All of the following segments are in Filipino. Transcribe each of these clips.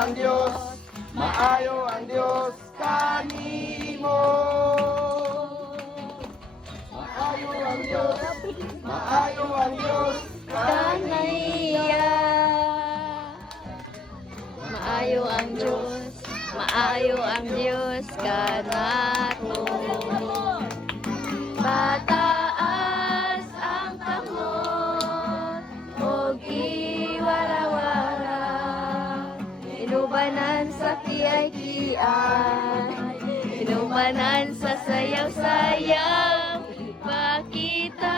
ang Diyos, maayo ang Diyos kanimo. Maayo ang Diyos, maayo ang Diyos kanaya. Maayo ang Diyos, maayo ang Diyos kanato. Pataas ang kamot o giwara-wara, inubanan sa kiay-kiay, inubanan sa sayaw-sayaw, pakita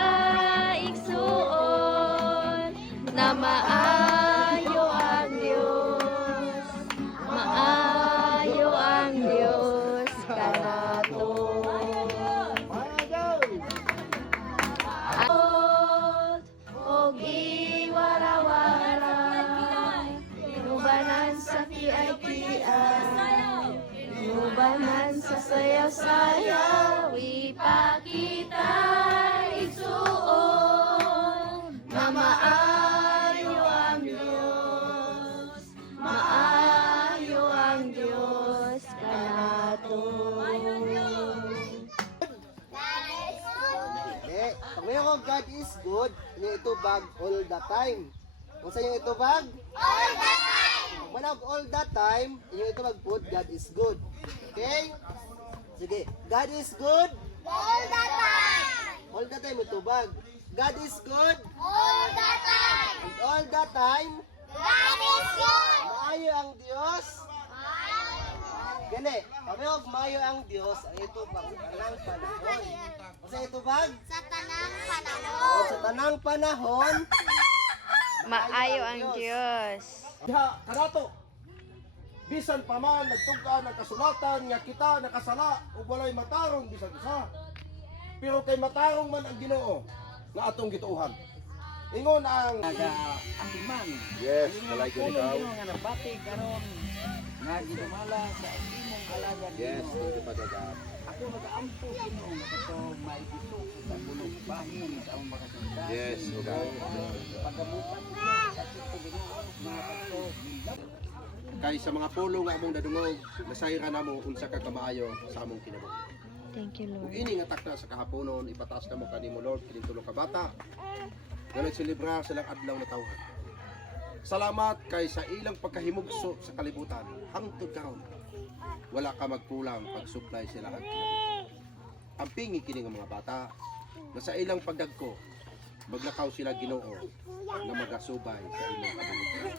igsuon na maayo ang Diyos, maayo ang Diyos kanato. Og iwara-wara, inubanan sa kiay-kiay, inubanan sa sayaw-sayaw, ipakita igsuon na maayo ang Diyos, maayo ang Diyos kanato. Pag may ako God is good, yung itubag all the time. Kung sa yung itubag? All the time! Pag manag all the time, yung itubag put God is good. Okay? Sige. God is good? All the time! All the time itubag. God is good? All the time! And all the time, God is good! maayo ang Diyos. Gani, pag may maayo ang Diyos, ang itubag sa tanang panahon. Kung sa itubag? Sa tanang O panahon. sa tanang panahon, Maayo ang Diyos. Diha kanato. Bisan pa man nagtugka ng kasulatan nga kita nakasala ug walay matarong bisan isa. Pero kay matarong man ang Ginoo nga atong gituuhan. Ingon ang Asiman. Yes, walay gyud ikaw. Nga nabati karon nga ginamala sa imong halagan. Yes, ito pagagap. Ako nag-aampo kino nga kato may dito sa bulong bahin sa among makasinta. Yes, okay. Pagabutan sa tuto Ginoo mga kato. Kay sa mga pulo nga among nadungog, nasayra namo unsa ka kamaayo sa among kinabuhi. Thank you, Kung Lord. ini nga takna sa kahaponon, ipataas kamo kanimo Lord kining tulo ka bata. Nga nagselebrar silang adlaw na tawhan. Salamat kay sa ilang pagkahimugso sa kalibutan. Hangtod karon. Wala ka magkulang pag supply sila ang kinabuhi. Ang pingi kini nga mga bata na sa ilang pagdagko maglakaw sila Ginoo na magasubay sa ilang kabubutan.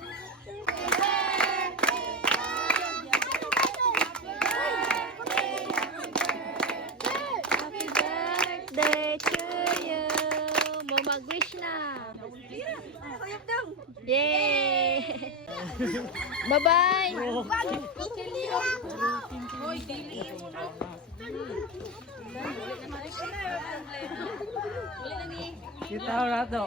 Happy birthday to you. Mo mag-wish na. Yay! Bye-bye! Kita ora to.